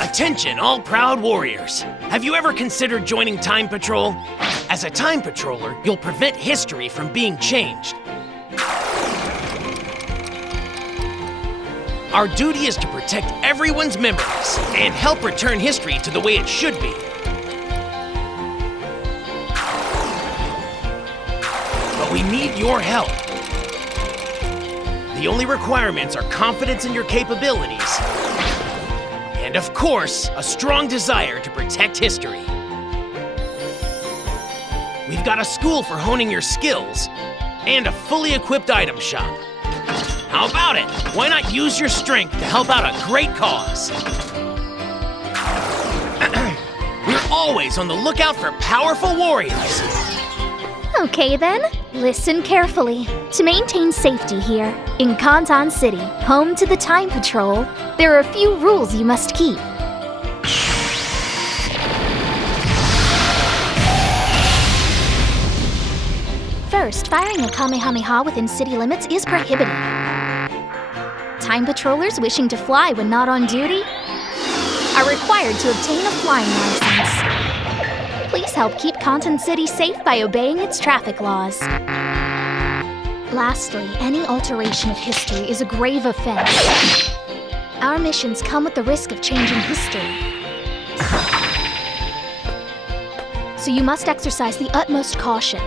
Attention, all proud warriors! Have you ever considered joining Time Patrol? As a Time Patroller, you'll prevent history from being changed. Our duty is to protect everyone's memories and help return history to the way it should be. But we need your help. The only requirements are confidence in your capabilities and, of course, a strong desire to protect history. We've got a school for honing your skills and a fully equipped item shop. How about it? Why not use your strength to help out a great cause? We're always on the lookout for powerful warriors. Okay then, listen carefully. To maintain safety here, in Kantan City, home to the Time Patrol, there are a few rules you must keep. First, firing a Kamehameha within city limits is prohibited. Time Patrollers wishing to fly when not on duty are required to obtain a flying license. Please help keep Kantan City safe by obeying its traffic laws. Lastly, any alteration of history is a grave offense. Our missions come with the risk of changing history. So you must exercise the utmost caution.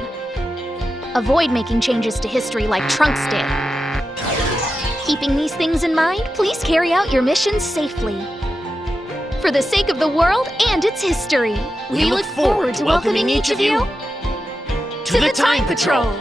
Avoid making changes to history like Trunks did. Keeping these things in mind, please carry out your missions safely. For the sake of the world and its history, we look forward to welcoming each of you to the Time Patrol.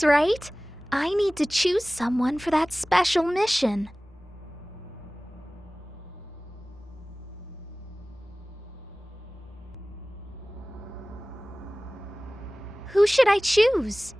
That's right. I need to choose someone for that special mission. Who should I choose?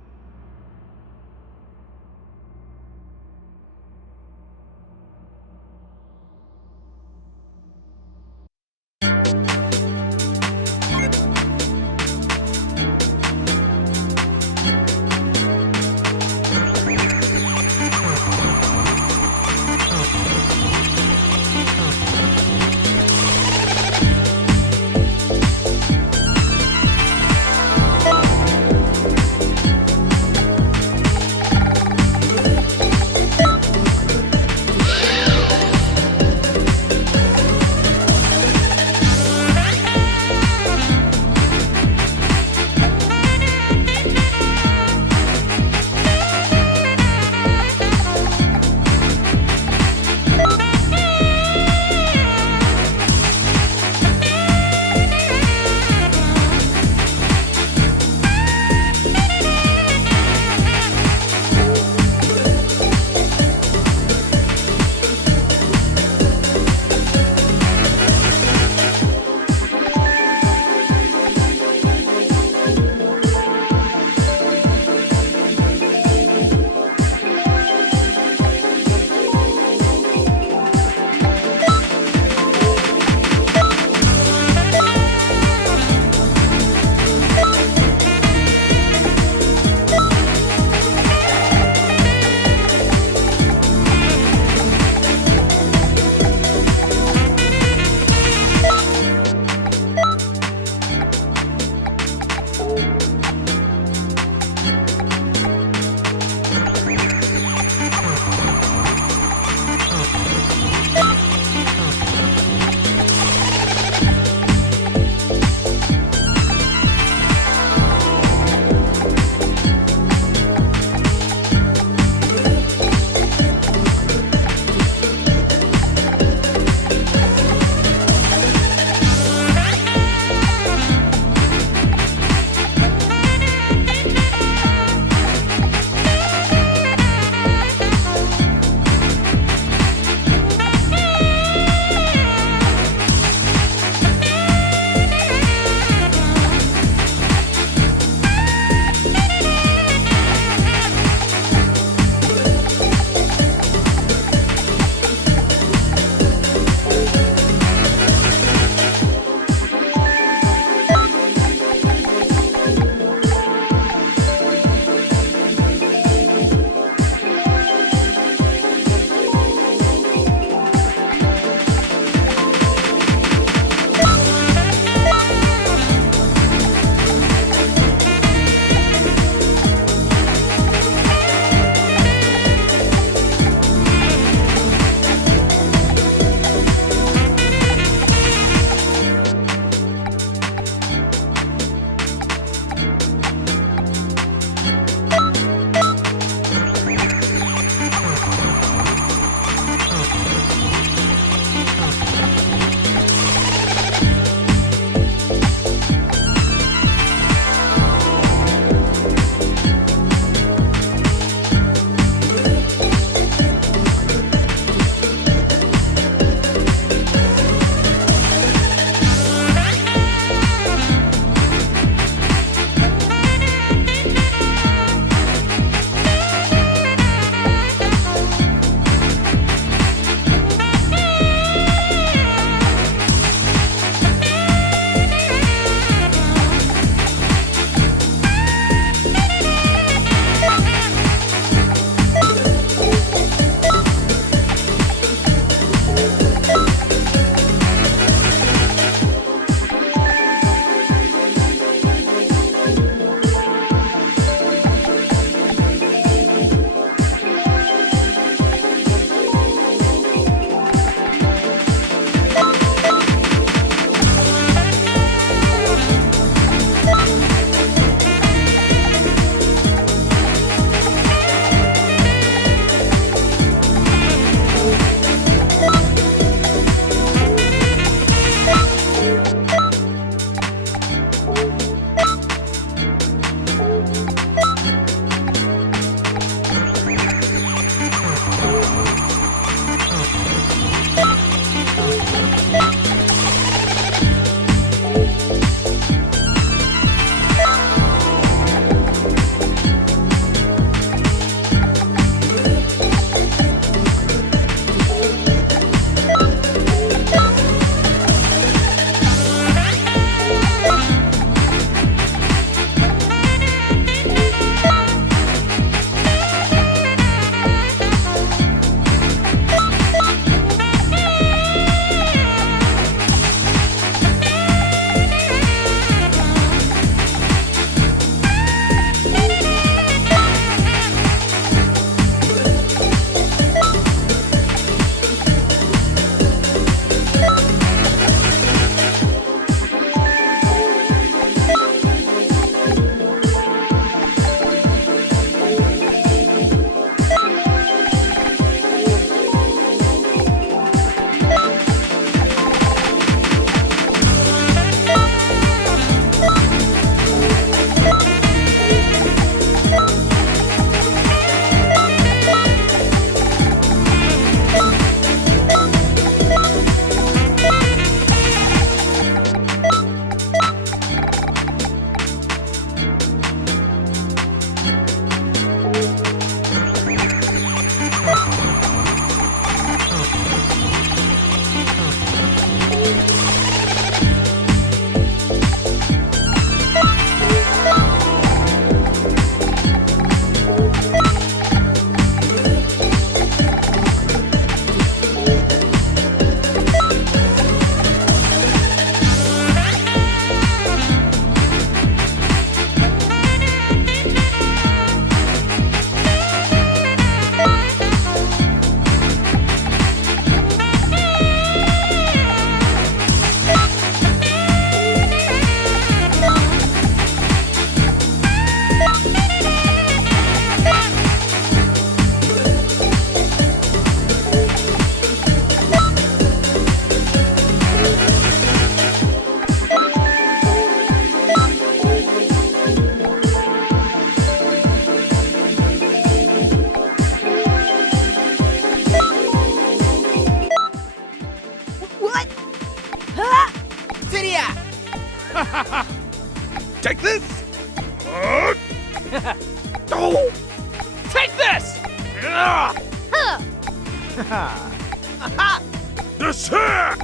This here!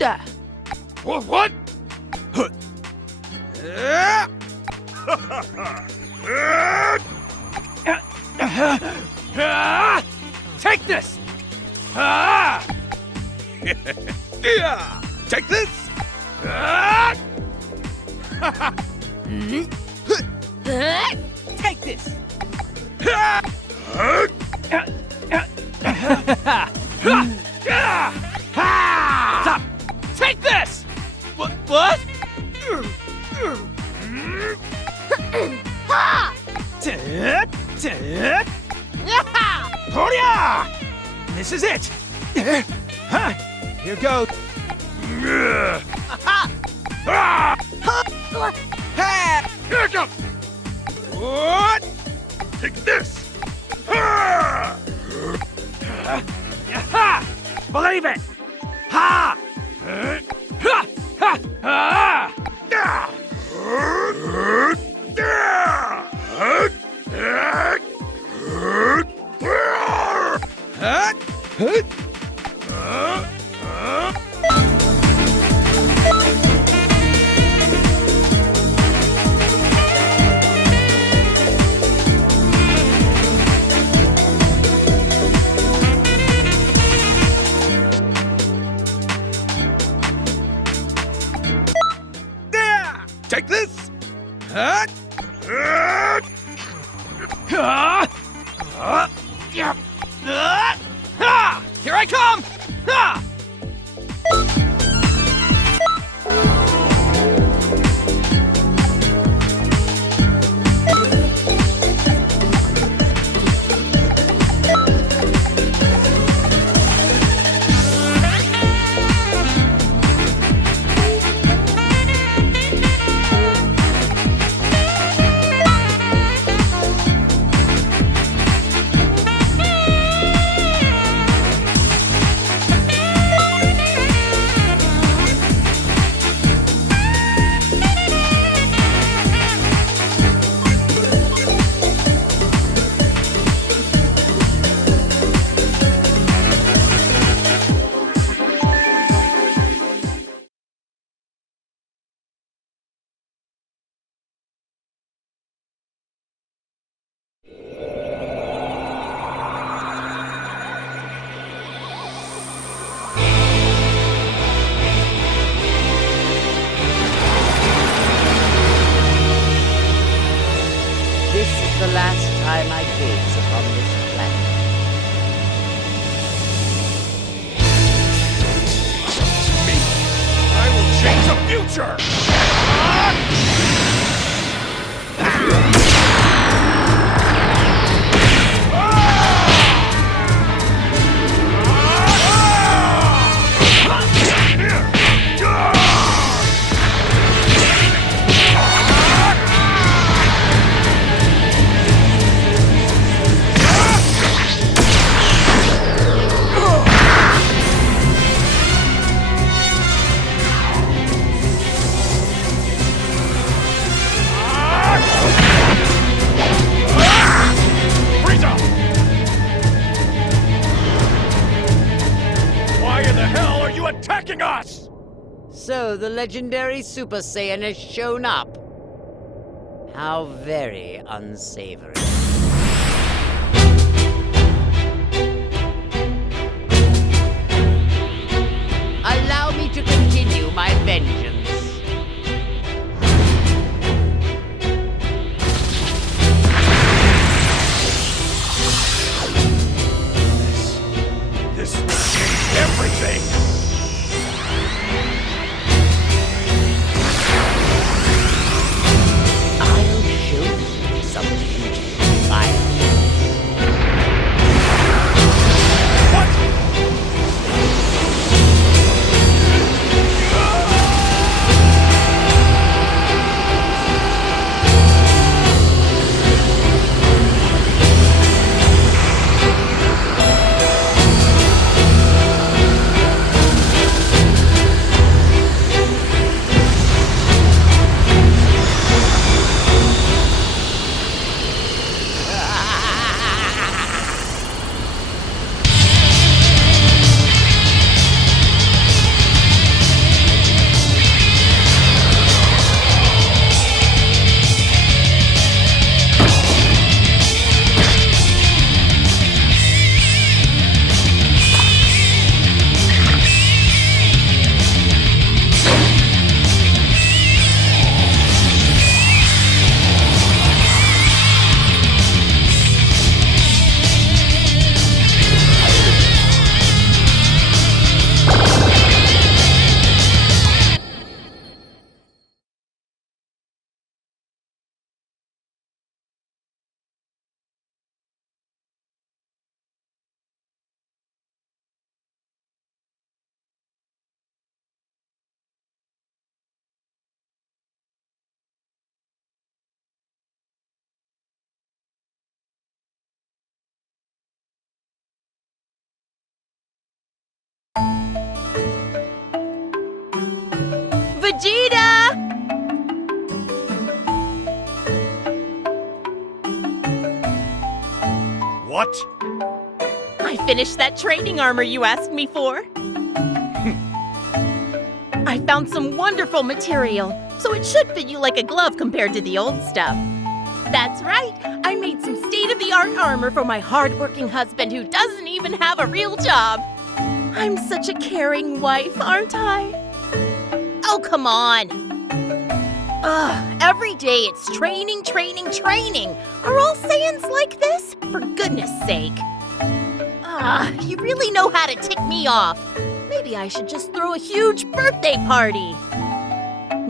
Yeah. What? Take this! Take this! Take this! Stop! Take this! What? This is it! Here goes! Here it comes! What? Take this! Believe it! Ha! Ha! Ha! Ha! Take this! Here I come! Ha! This is the last time I gaze upon this planet. I will change the future! Attacking us! So the legendary Super Saiyan has shown up. How very unsavory. Allow me to continue my vengeance. This will change everything! I'll show you some beautiful violence. What? Vegeta! What? I finished that training armor you asked me for. I found some wonderful material, so it should fit you like a glove compared to the old stuff. That's right, I made some state-of-the-art armor for my hard-working husband who doesn't even have a real job. I'm such a caring wife, aren't I? Oh, come on. Ugh, every day it's training, training, training. Are all Saiyans like this? For goodness sake. You really know how to tick me off. Maybe I should just throw a huge birthday party.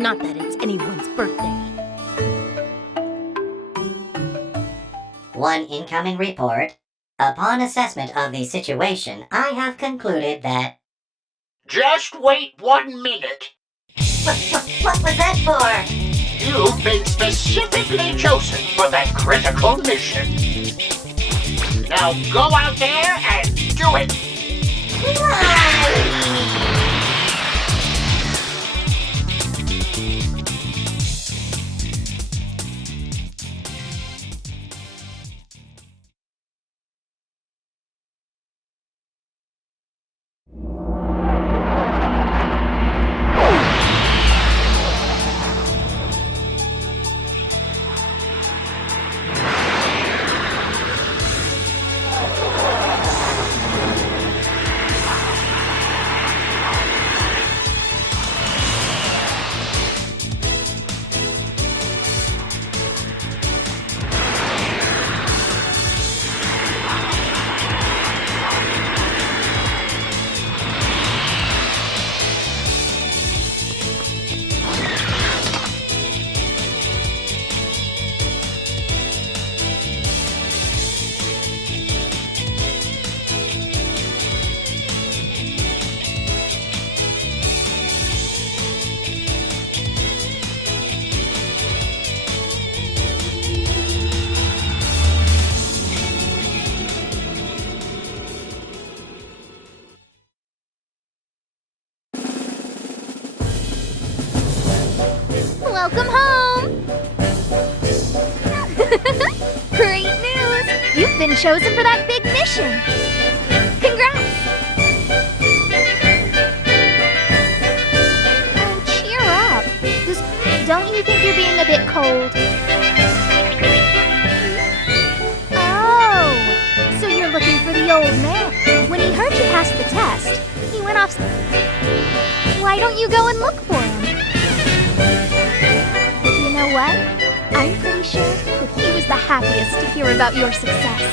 Not that it's anyone's birthday. One incoming report. Upon assessment of the situation, I have concluded that... Just wait 1 minute. What was that for? You've been specifically chosen for that critical mission. Now go out there and do it. Welcome home! Great news! You've been chosen for that big mission! Congrats! Oh, cheer up. Don't you think you're being a bit cold? Oh, so you're looking for the old man. When he heard you passed the test, he went off... Why don't you go and look for him? You know what? I'm pretty sure that he was the happiest to hear about your success.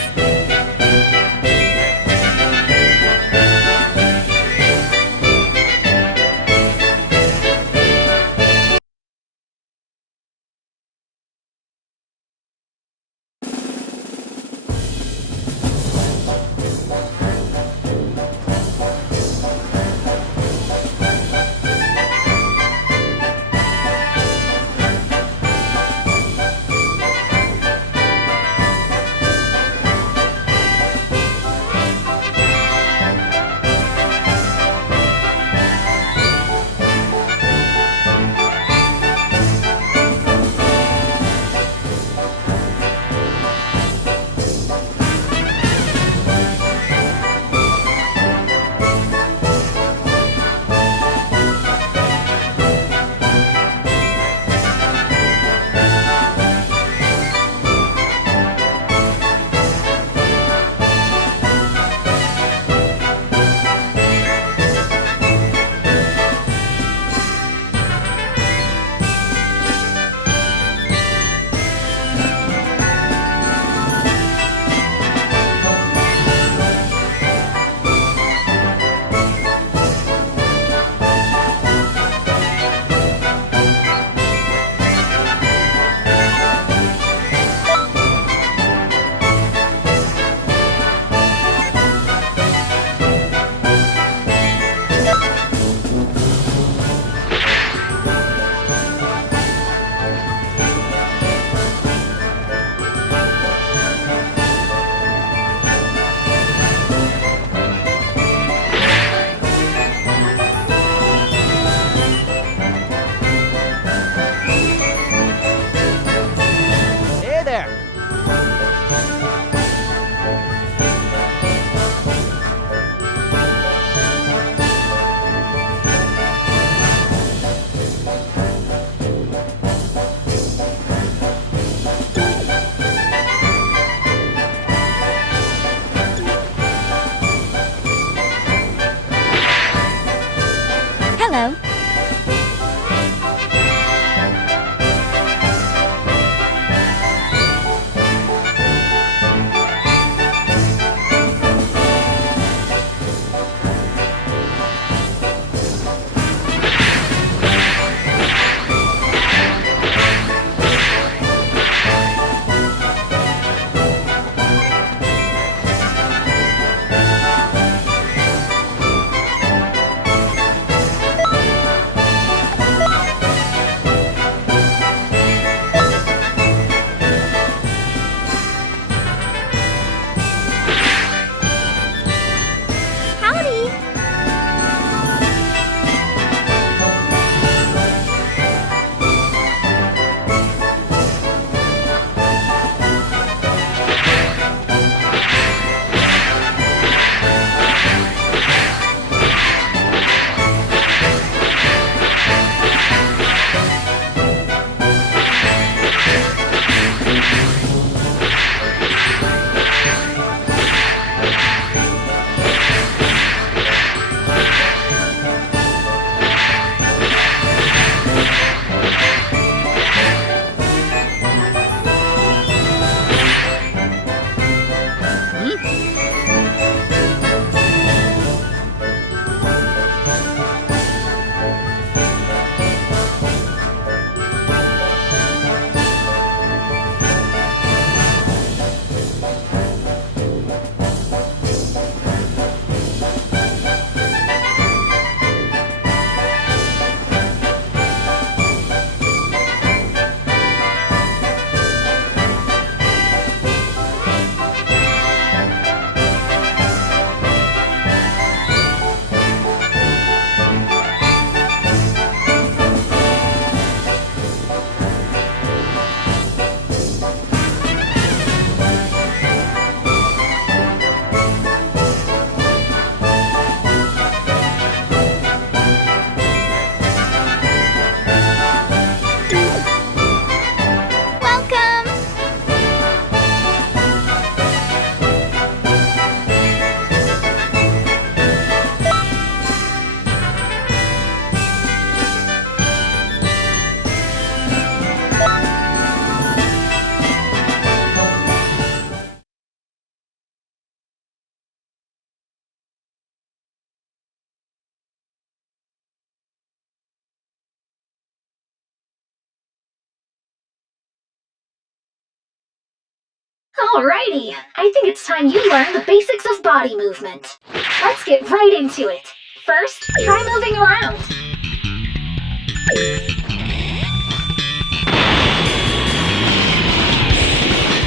Alrighty, I think it's time you learn the basics of body movement. Let's get right into it. First, try moving around.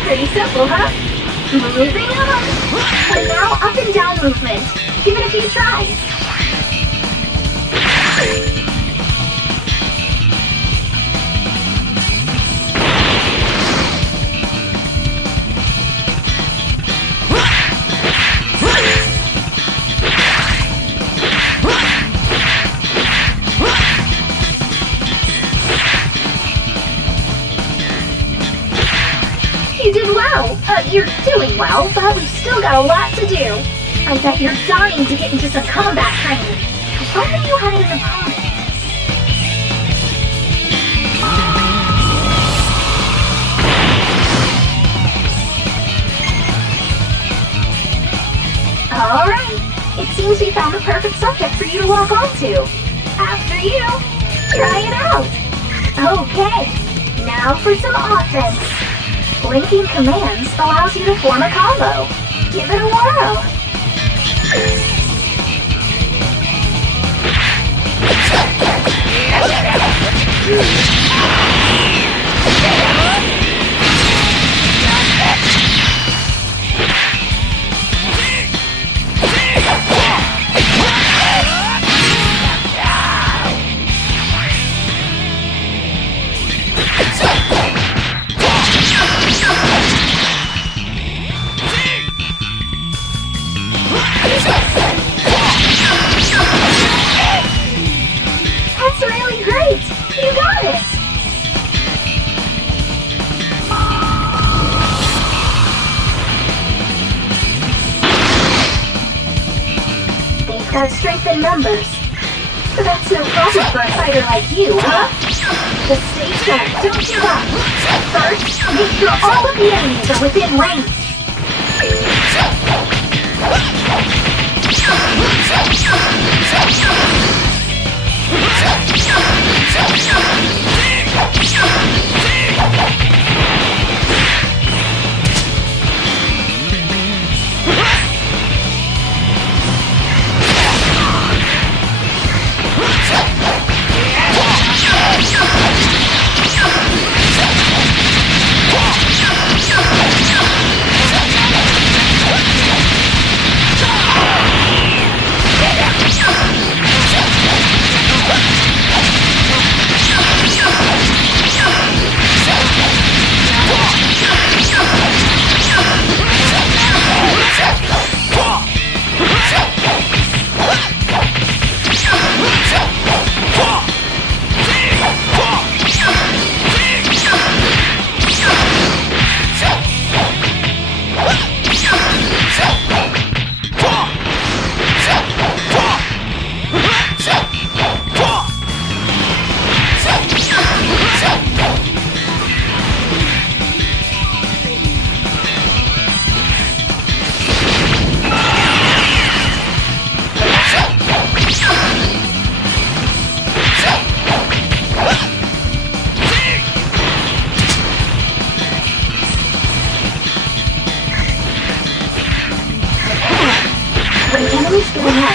Pretty simple, huh? Moving on. And now up and down movement. Give it a few tries. You did well. You're doing well, but we've still got a lot to do. I bet you're dying to get into some combat training. If only you had an opponent. Alright, it seems we found the perfect subject for you to walk onto. After you, try it out. Okay, now for some offense. Linking commands allows you to form a combo. Give it a whirl. That's really great! You got it! They've got strength in numbers. But that's no problem for a fighter like you, huh? Just stay strong, don't give up! First, make sure all of the enemies are within range.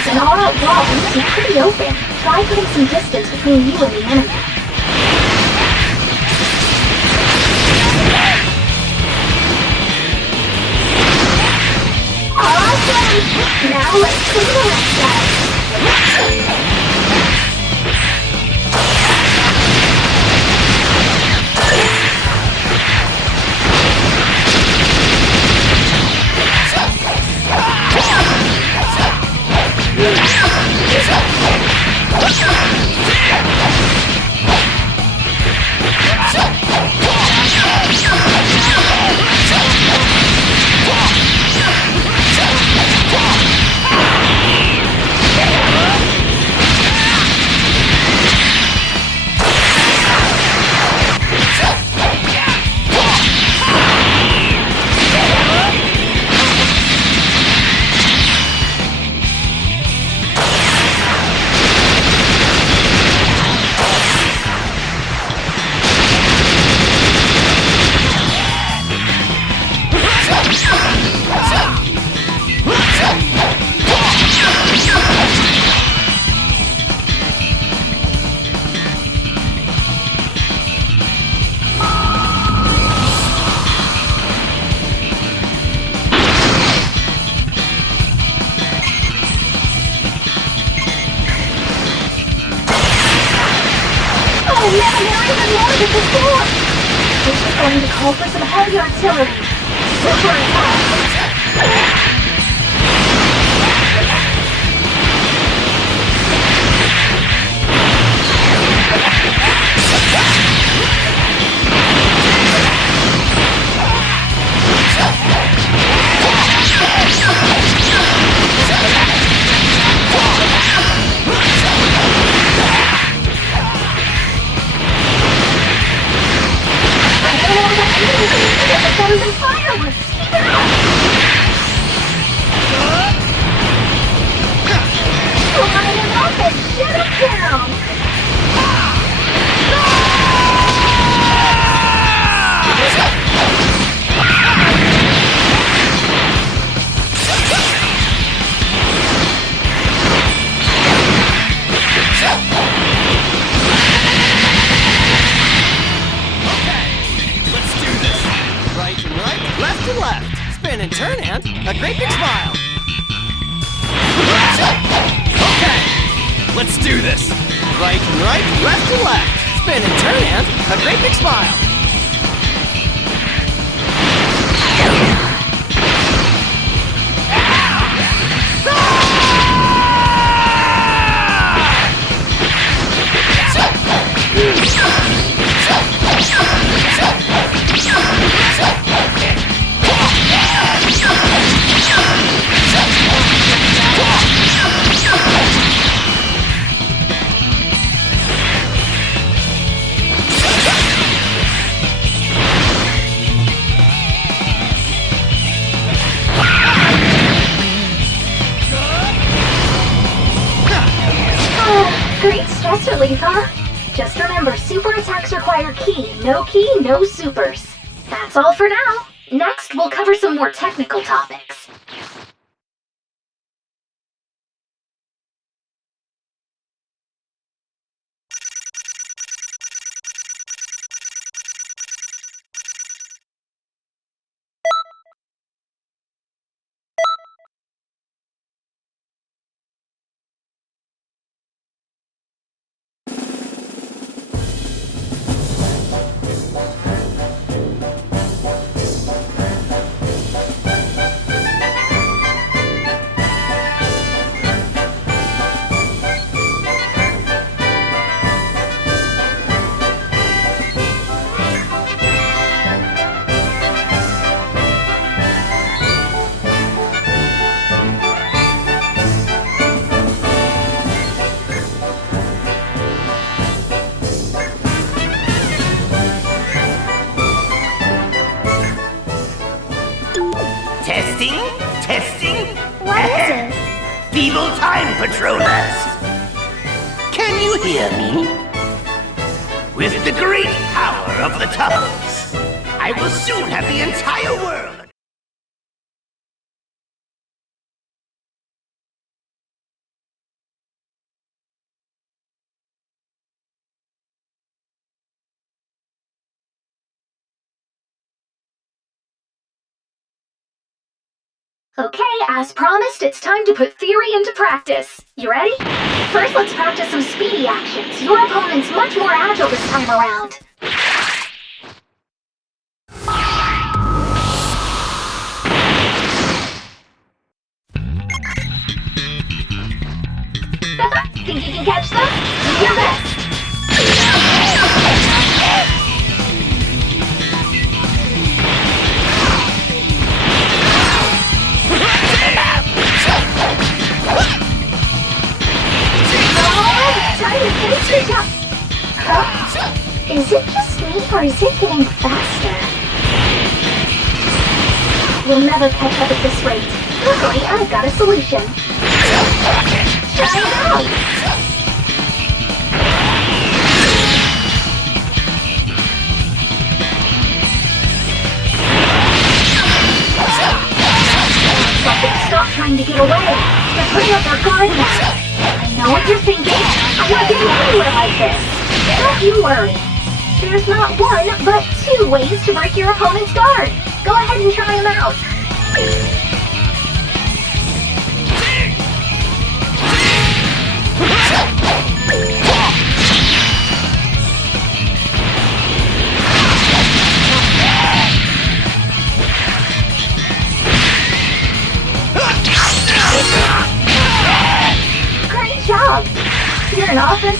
An all-out wall is pretty open. Try putting some distance between you and the enemy. Awesome! Now let's do the left side. going to call for some heavy artillery. Super attack! Better than fireworks! Keep it up! Line him up and shut him down! Left and left. Spin and turn and a great big smile. Okay, let's do this. Right and right, left and left. Spin and turn and a great big smile. Great stress relief, huh? Just remember, super attacks require key, no supers. That's all for now. Next, we'll cover some more technical topics. Testing? What is it? Feeble time patrollers! Can you hear me? With the great power of the tunnels, I will soon have the entire world. Okay, as promised, it's time to put theory into practice. You ready? First, let's practice some speedy actions. Your opponent's much more agile this time around. Think you can catch them? Do your best. Is it just me, or is it getting faster? We'll never catch up at this rate. Luckily, I've got a solution. Try it out! Stop trying to get away. They're putting up their guard now. I know what you're thinking. I'm not getting anywhere like this. Don't you worry. There's not one, but two ways to break your opponent's guard. Go ahead and try them out.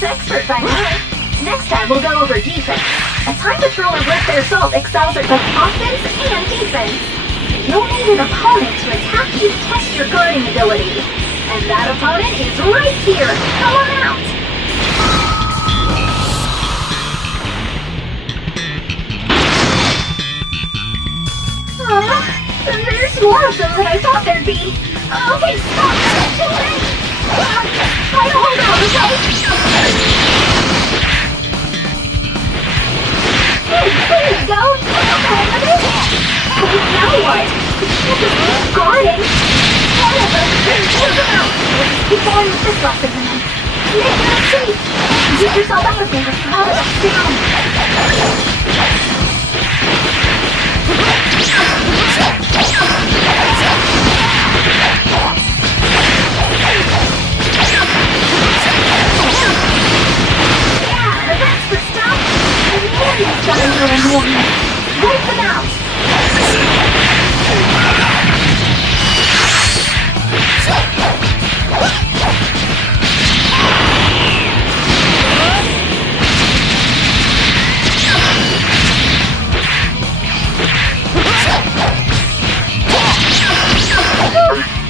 expert by now. Next time we'll go over defense. A time patroller worth their salt excels at both offense and defense. You'll need an opponent to attack you to test your guarding ability. And that opponent is right here. Come on out! There's more of them than I thought there'd be. Okay, stop! It's too late! Try to hold out, okay? There you go! Okay, now what? We'll just keep guarding. Whatever. Hold them out. Let's keep going with this lesson then. Make them safe. Get yourself out of there. Calm down. Yeah, that's the stuff. And Mary's got a little more. Wipe them out.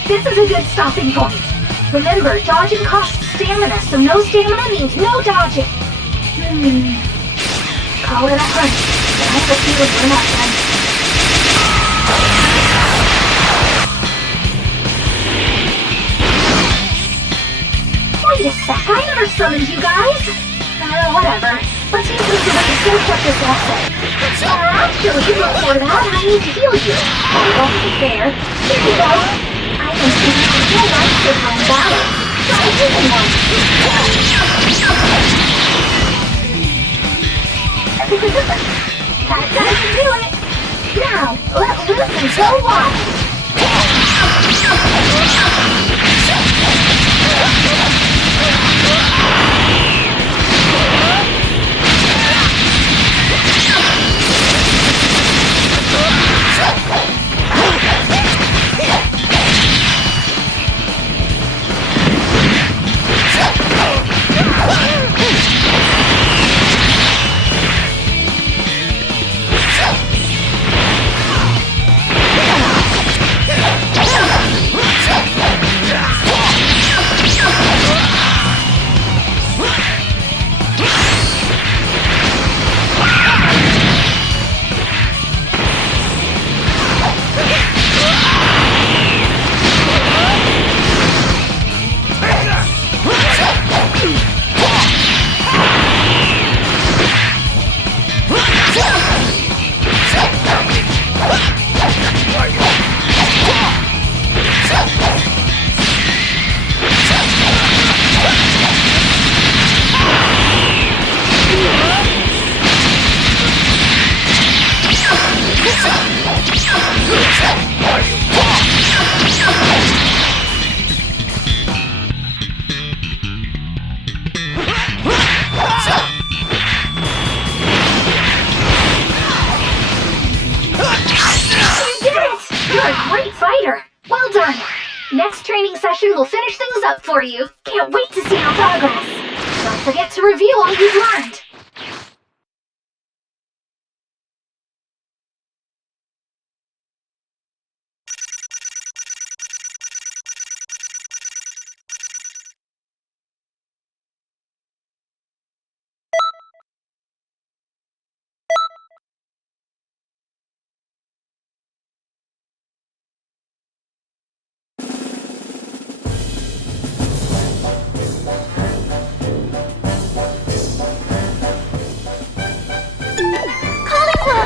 This is a good stopping point. Remember, dodging costs stamina, so no stamina means no dodging. Call it a hunch, but I have a feeling we're not done. Wait a sec, I never summoned you guys! Whatever. Let's use this as a finish up this lesson. Actually, before that, I need to heal you. Oh, don't be fair. Here you go. I can see you can heal right with my balance. Try using one. That's how you do it. Now, let loose and go wild. Next training session will finish things up for you. Can't wait to see your progress. Don't forget to review all you've learned.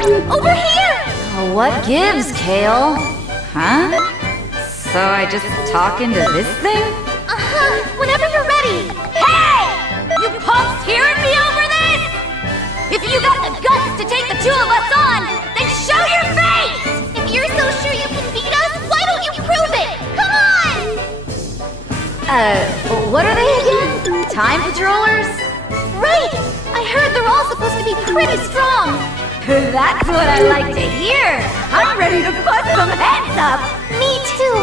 Over here! Oh, what gives, Kale? Huh? So I just talk into this thing? Whenever you're ready. Hey! You punks hearing me over this? If you got the guts to take the two of us on, then show your face! If you're so sure you can beat us, why don't you prove it? Come on! What are they again? Time patrollers? Right! I heard they're all supposed to be pretty strong. That's what I like to hear! I'm ready to put some heads up! Me too!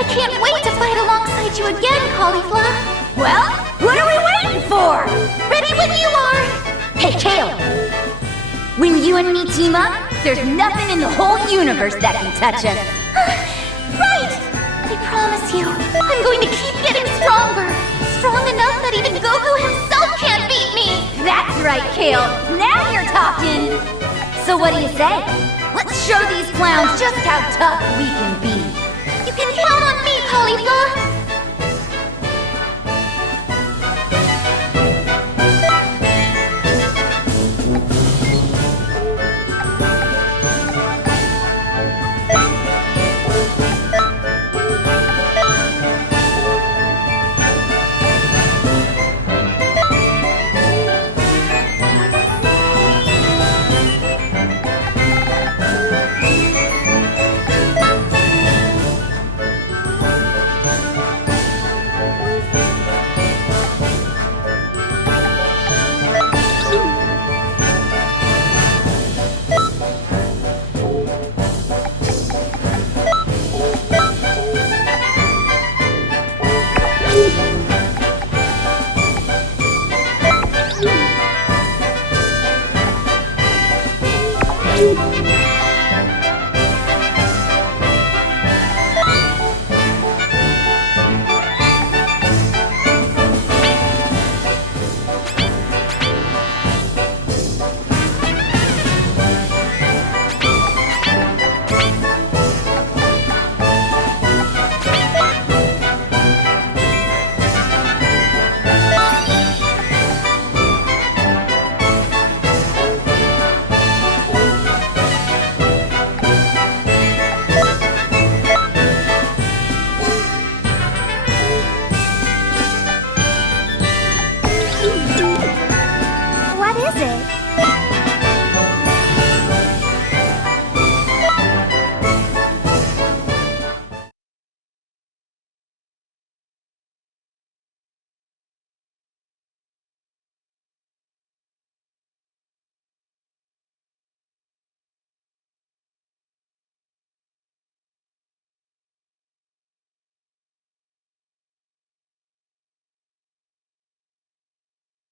I can't wait to fight alongside you again, Caulifla! Well, what are we waiting waiting for? Ready when you are! Hey, Kale! When you and me team up, there's nothing in the whole universe that can touch us. Right! I promise you, I'm going to keep getting stronger. Strong enough that even Goku himself can't beat me! That's right, Kale. Now you're talking! So what do you say? Let's show these clowns just how tough we can be. You can count on me, Caulifla!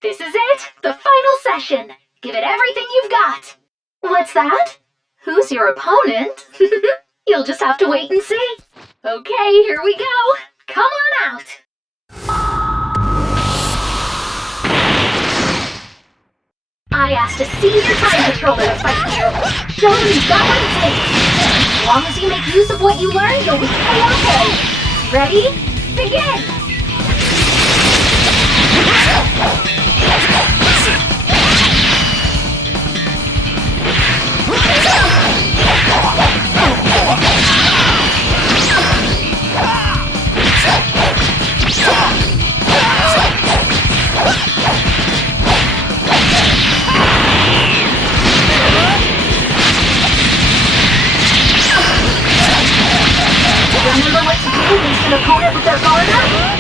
This is it! The final session! Give it everything you've got! What's that? Who's your opponent? You'll just have to wait and see. Okay, here we go! Come on out! I asked a senior time controller to fight you. Show him you've got what it takes. As long as you make use of what you learned, you'll be A-okay. Ready? Begin! Remember what to do against an opponent with their guard up?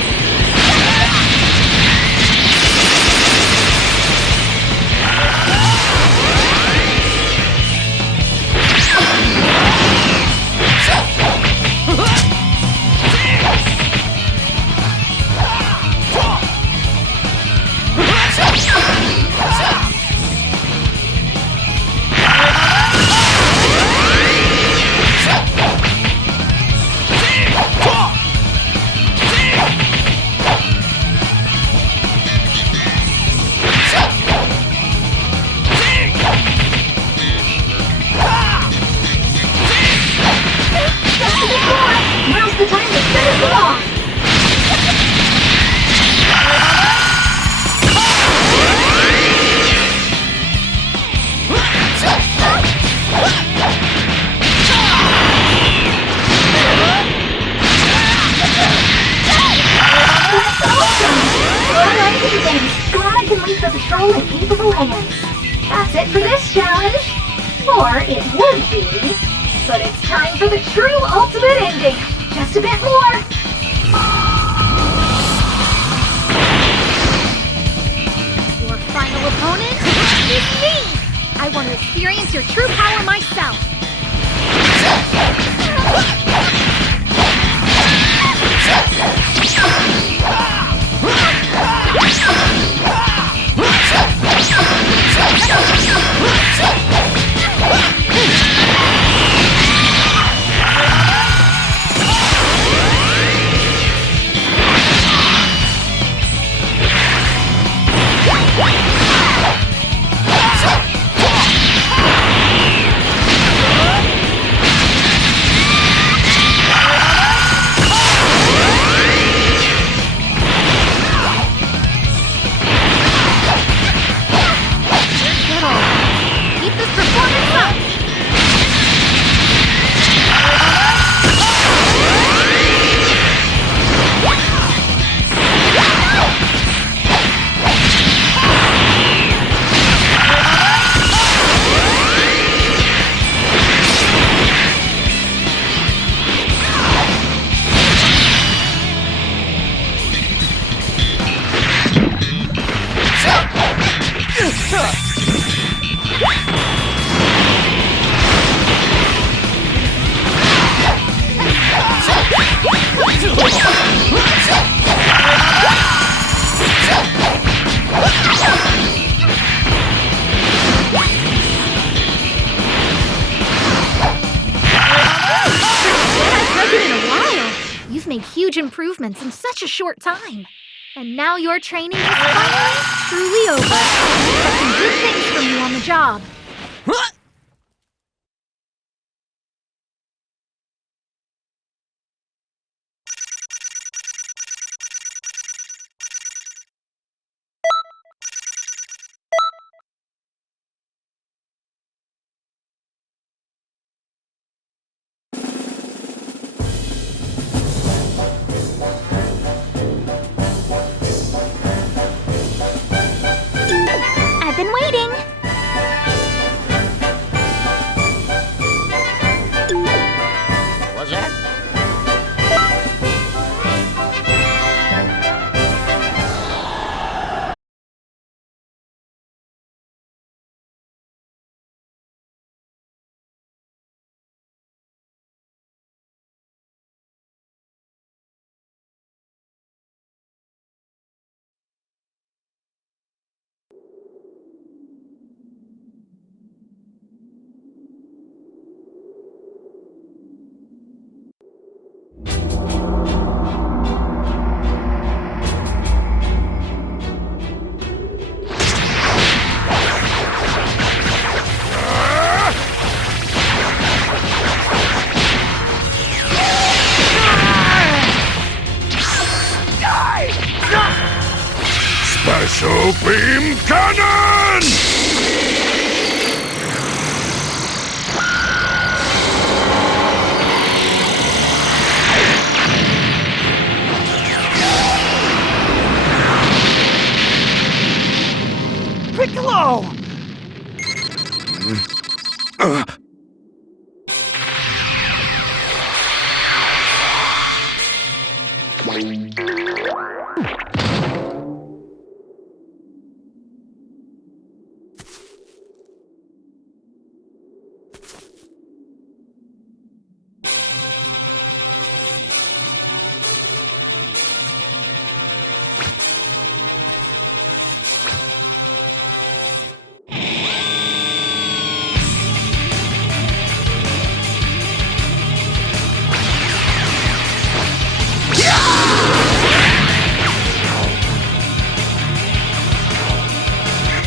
Patrol in capable hands. That's it for this challenge. Or it would be. But it's time for the true ultimate ending. Just a bit more. Your final opponent is me. I want to experience your true power myself. Keep this performance up! You've made huge improvements in such a short time. And now your training is finally truly over. I'm expecting good things from you on the job. I've been waiting. What's that? Special Beam Cannon! Piccolo!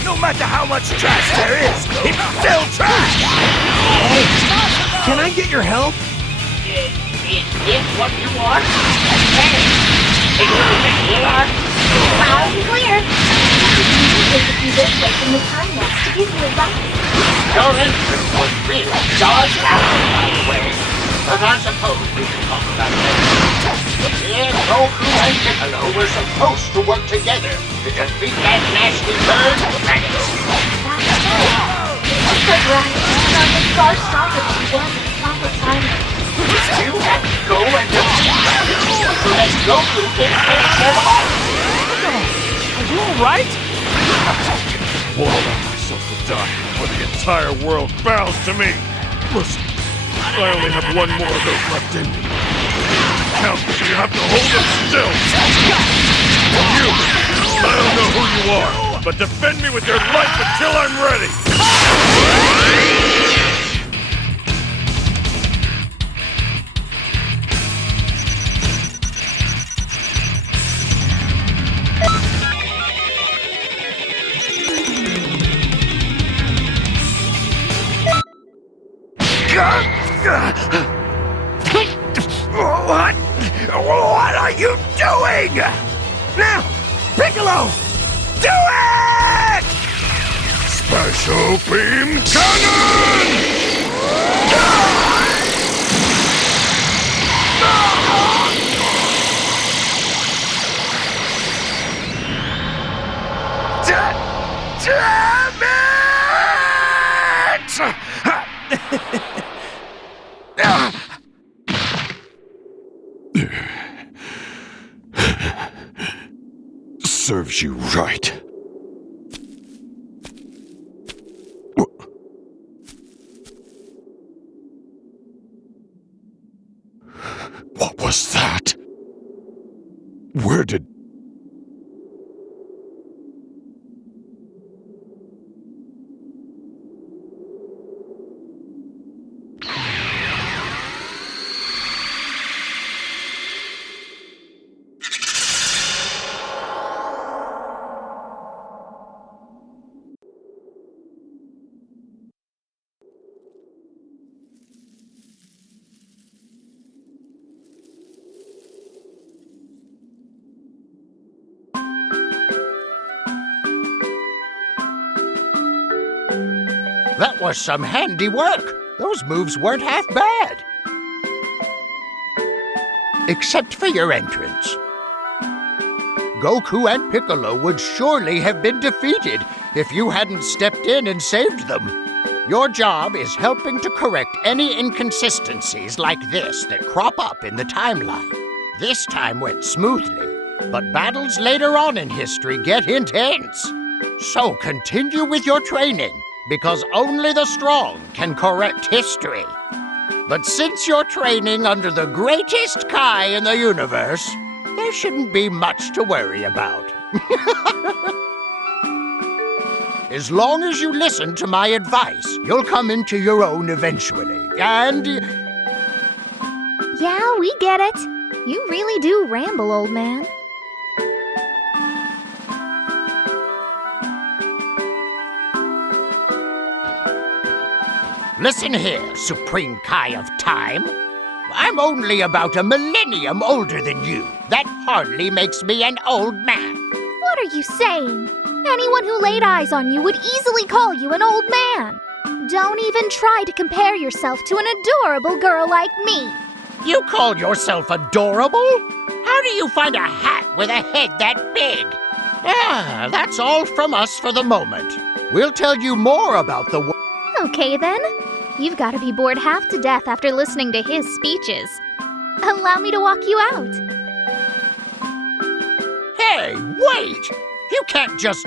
No matter how much trash there is, it's still trash! Can I get your help? It's what you want. Loud and clear. Take a few bits away from the time lapse to give you advice. Your entrance was really Jaws Castle, by the way. But I suppose we can talk about that. Yeah, Goku and Piccolo were supposed to work together to defeat that nasty bird, Dragon. But right, it's far stronger than you want at the top of time. You have to go and defeat Dragon so that Goku can finish them off. Are you alright? Won't allow myself to die before the entire world bows to me. Listen, I only have one more of those left in me. To count, you have to hold them still. You, I don't know who you are, but defend me with your life until I'm ready! What are you doing? Now, Piccolo, do it! Special Beam Cannon! Damn it! Serves you right. What was that? Where did... That was some handy work. Those moves weren't half bad. Except for your entrance. Goku and Piccolo would surely have been defeated if you hadn't stepped in and saved them. Your job is helping to correct any inconsistencies like this that crop up in the timeline. This time went smoothly, but battles later on in history get intense. So continue with your training, because only the strong can correct history. But since you're training under the greatest Kai in the universe, there shouldn't be much to worry about. As long as you listen to my advice, you'll come into your own eventually, and... Yeah, we get it. You really do ramble, old man. Listen here, Supreme Kai of Time. I'm only about a millennium older than you. That hardly makes me an old man. What are you saying? Anyone who laid eyes on you would easily call you an old man. Don't even try to compare yourself to an adorable girl like me. You call yourself adorable? How do you find a hat with a head that big? Ah, that's all from us for the moment. We'll tell you more about the... Okay then. You've got to be bored half to death after listening to his speeches. Allow me to walk you out. Hey, wait! You can't just...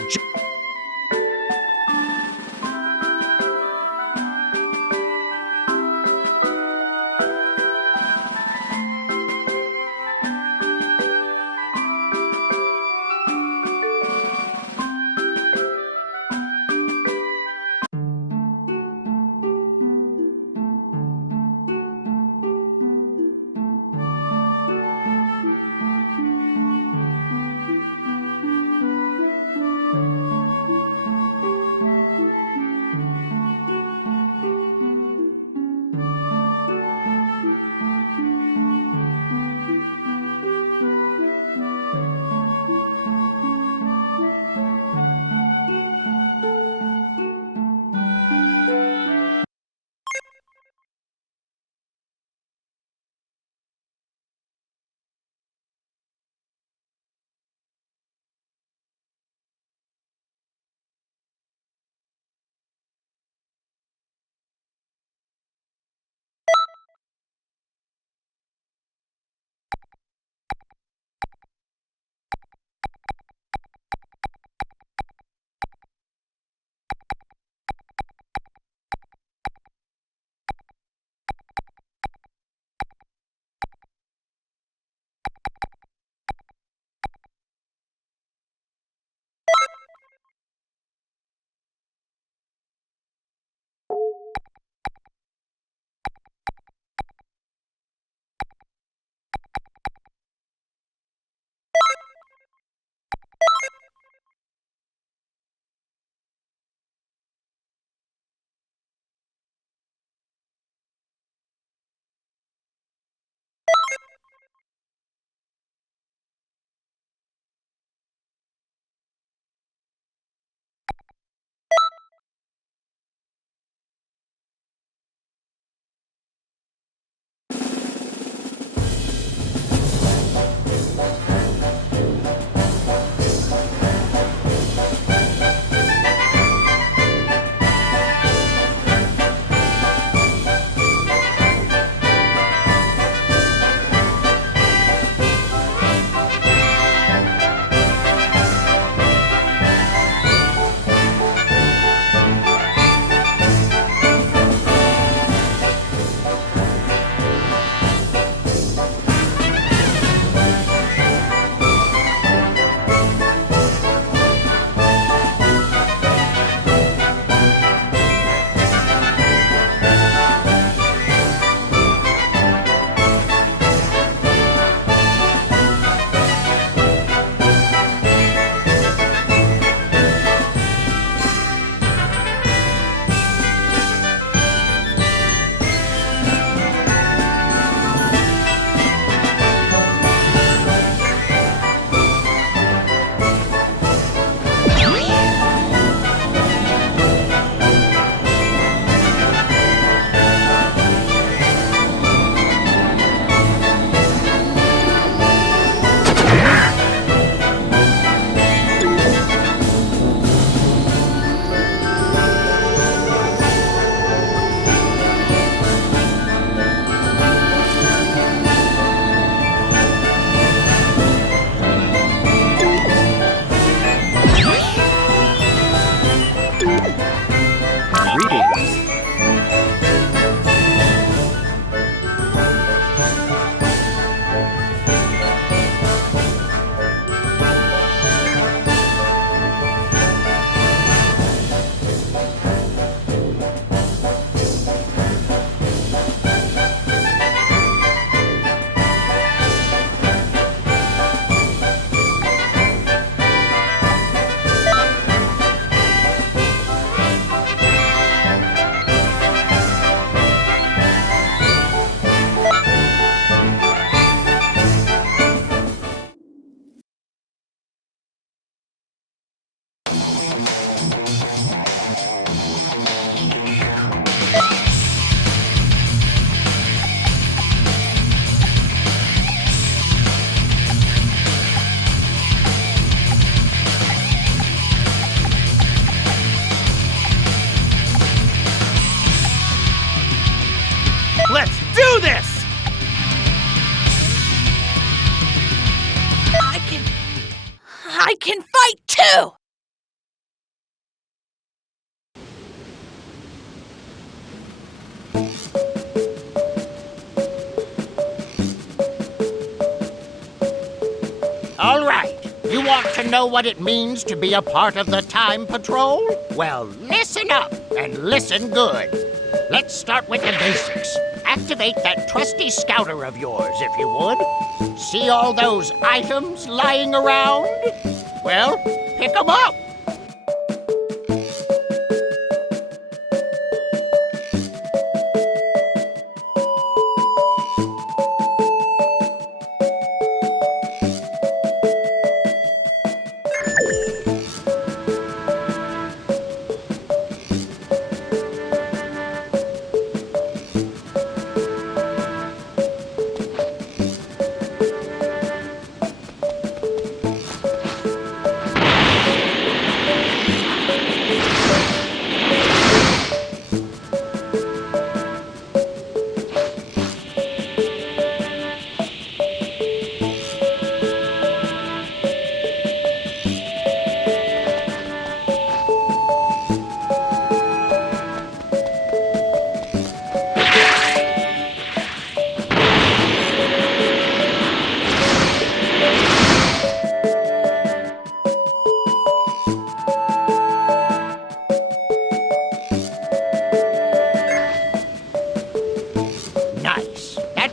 Let's do this! I can fight too! All right. You want to know what it means to be a part of the Time Patrol? Well, listen up and listen good. Let's start with the basics. Activate that trusty scouter of yours, if you would. See all those items lying around? Well, pick them up.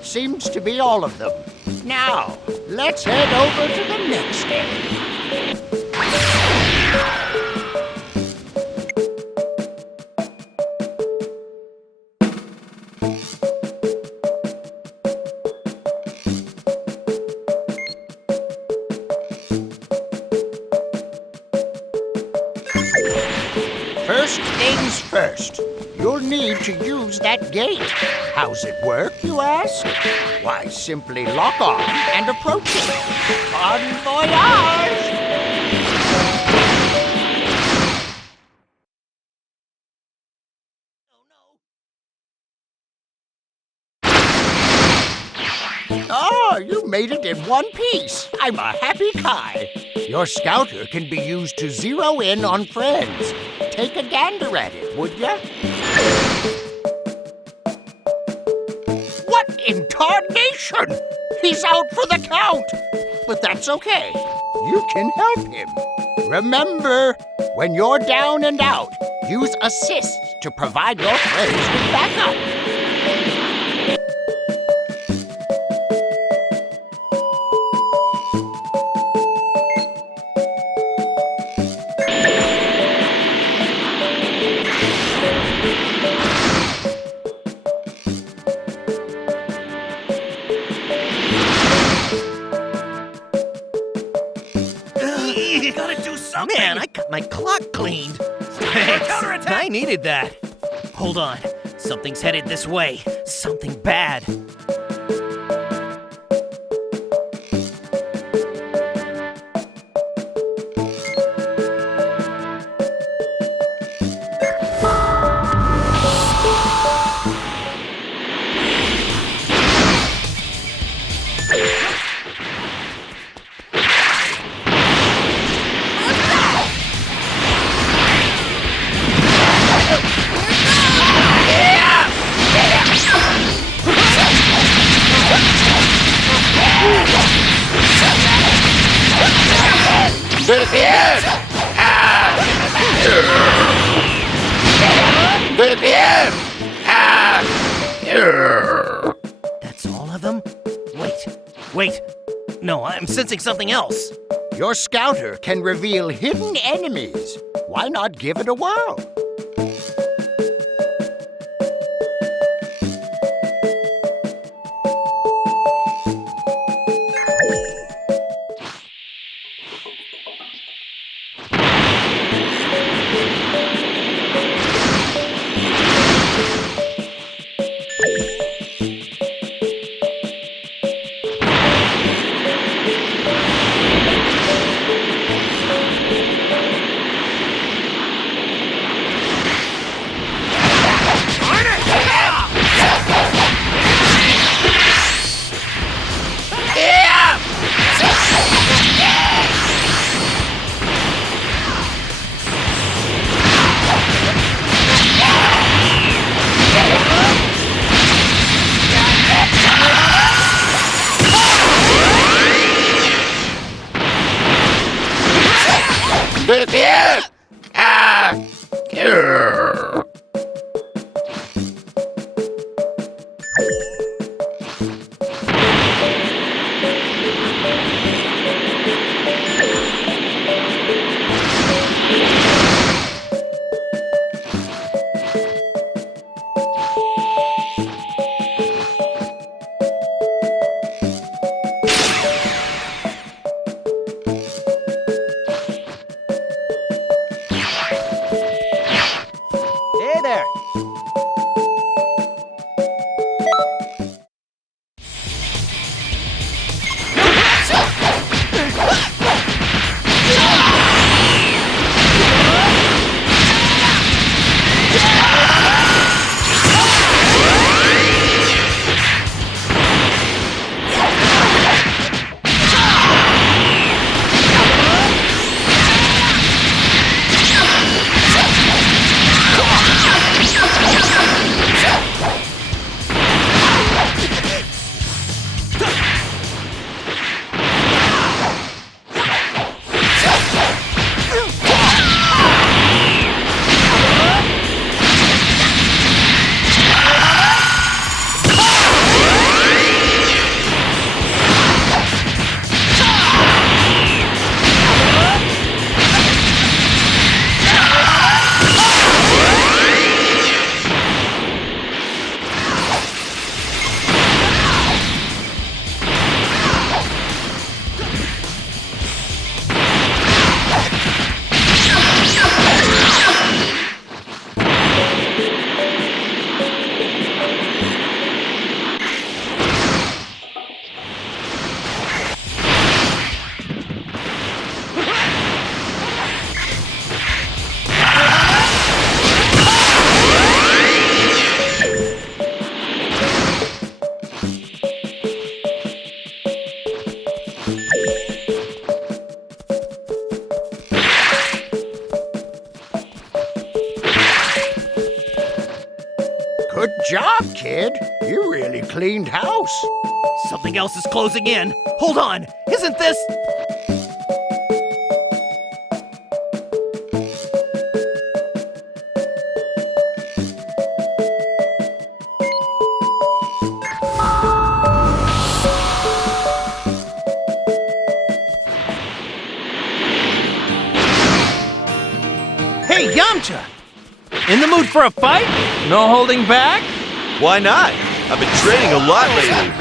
Seems to be all of them. Now, let's head over to the next area. First things first. You'll need to use that gate. How's it work, you ask? Why, simply lock on and approach it. Bon voyage! Oh, you made it in one piece. I'm a happy Kai. Your scouter can be used to zero in on friends. Take a gander at it, would ya? What in tarnation? He's out for the count. But that's okay. You can help him. Remember, when you're down and out, use assist to provide your friends with backup. Man, I got my clock cleaned. Thanks. I needed that. Hold on. Something's headed this way. Something bad. That's all of them? Wait. No, I'm sensing something else. Your scouter can reveal hidden enemies. Why not give it a whirl? Grrr. Hey there! Good job, kid. You really cleaned house. Something else is closing in. Hold on. Isn't this... Hey, Yamcha! In the mood for a fight? No holding back? Why not? I've been training a lot lately.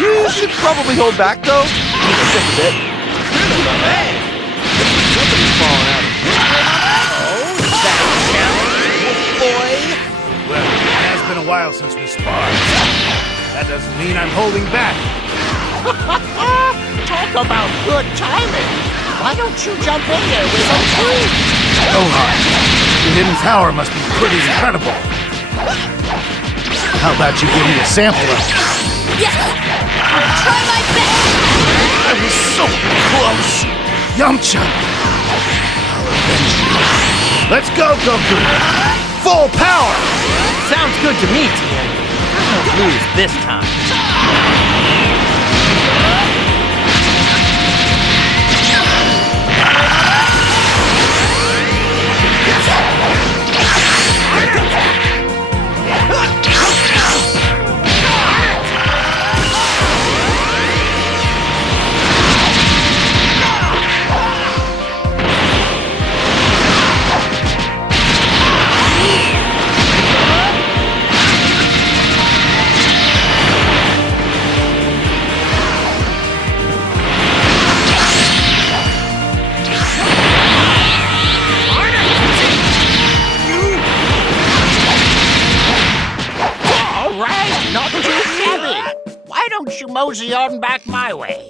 You should probably hold back, though. Just a bit. Hey! Somebody's falling out of Boy! Well, it has been a while since we sparred. That doesn't mean I'm holding back. Talk about good timing. Why don't you jump in there with some food? Gohan, the hidden power must be pretty incredible. How about you give me a sample of it? Yes! I'll try my best! I was so close! Yamcha! I'll avenge you. Let's go, Goku! Full power! Sounds good to me, Tien. I won't lose this time. All right, not too shabby. Why don't you mosey on back my way?